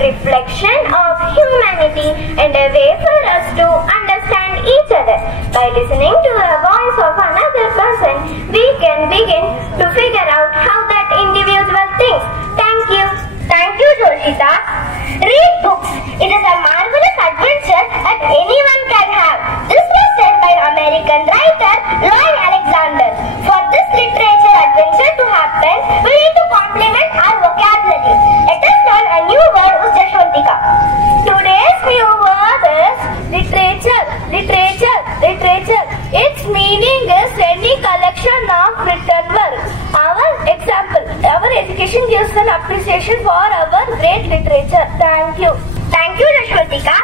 reflection of humanity and a way for us to understand each other. By listening to the voice of another person, we can begin to figure out how that individual thinks. Thank you. Thank you, Joshita. Read books. It is a marvelous adventure that anyone can have. This was said by American writer Lloyd Alexander. For this literature adventure to happen, we need to complement our vocabulary. Let us learn a new word with Jashwantika. Today's new word is literature. Literature. Literature. Its meaning is any collection of written works. Our education gives an appreciation for our great literature. Thank you. Thank you, Rashwatika.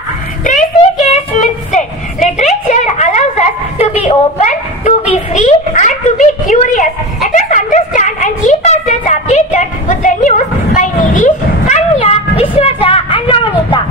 Tracy K. Smith said, literature allows us to be open, to be free and to be curious. Let us understand and keep ourselves updated with the news by Nirish, Kanya, Vishwaja and Navanika.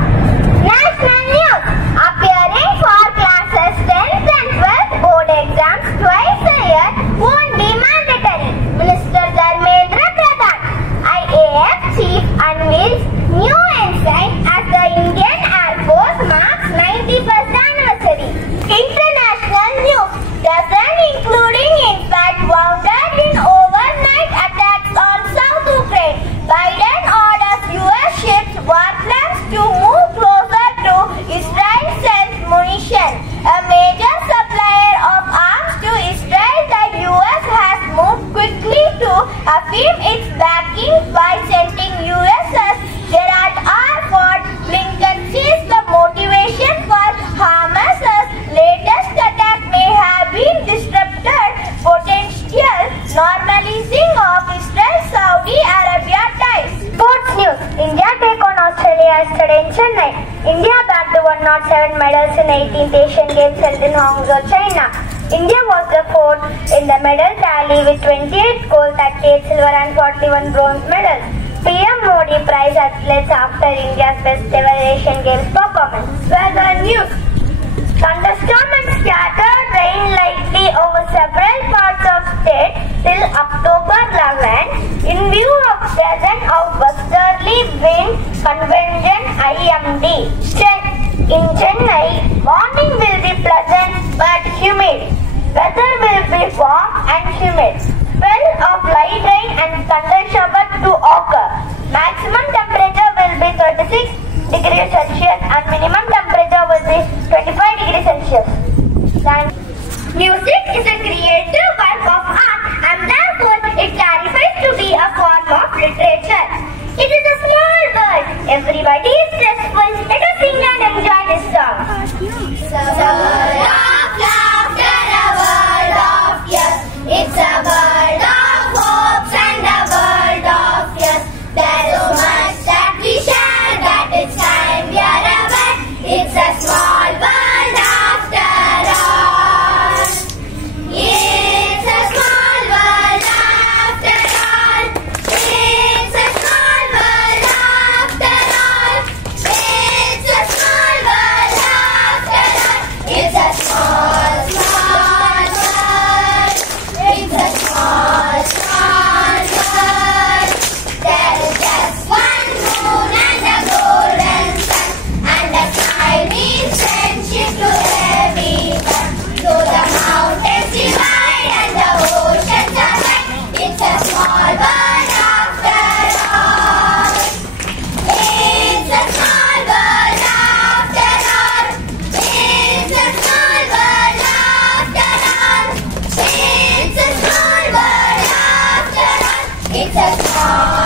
National news. Appearing for classes 10th and 12th board exams twice a year won't be mandatory. Minister Dharmendra Pradhan, IAF chief unveils new insight as the Indian Air Force marks 91st anniversary. International news. Dozen including impact wounded in overnight attacks on South Ukraine. Biden orders US ships warplanes to move closer to Israel sends munition. A major supplier of arms to Israel, the US has moved quickly to affirm its backing by sending USS Gerald R. Ford. Blinken sees the motivation for Hamas's latest attack may have been disrupted potential normalizing of Israel-Saudi Arabia ties. Sports news. India take on Australia yesterday in Chennai. India bagged 107 medals in 18th Asian Games held in Hangzhou, China. India was the fourth in the medal tally with 28 gold, 38 silver and 41 bronze medals. PM Modi prized athletes after India's best ever Asian Games performance. Weather news. Thunderstorm and scattered rain likely over several parts of state till October 11 in view of present of westerly wind convergent IMD. In Chennai, morning will be pleasant but humid. Weather will be warm and humid. Spell of light rain and thunder shower to occur. Maximum temperature will be 36 degrees Celsius and minimum temperature will be 25 degrees Celsius. Music is a creative work of art and therefore it qualifies to be a form of literature. It is a small world. Everybody is stressful. Let us sing and enjoy this song. It's a world of laughter, a world of tears. It's a world of hopes and a world of fears. There's so much that we share that it's time we are aware. It's a small world after all. It's a small world after all. It's a small world after all. It's a small world after all. It's a small, small world. It's a small, small world. There is just one moon and a golden sun, and a sky means friendship to everyone. Though the mountains divide and the oceans are wide, it's a small world after all. It's a small world after all. It's a small world after all. It's a small world after all. It's a small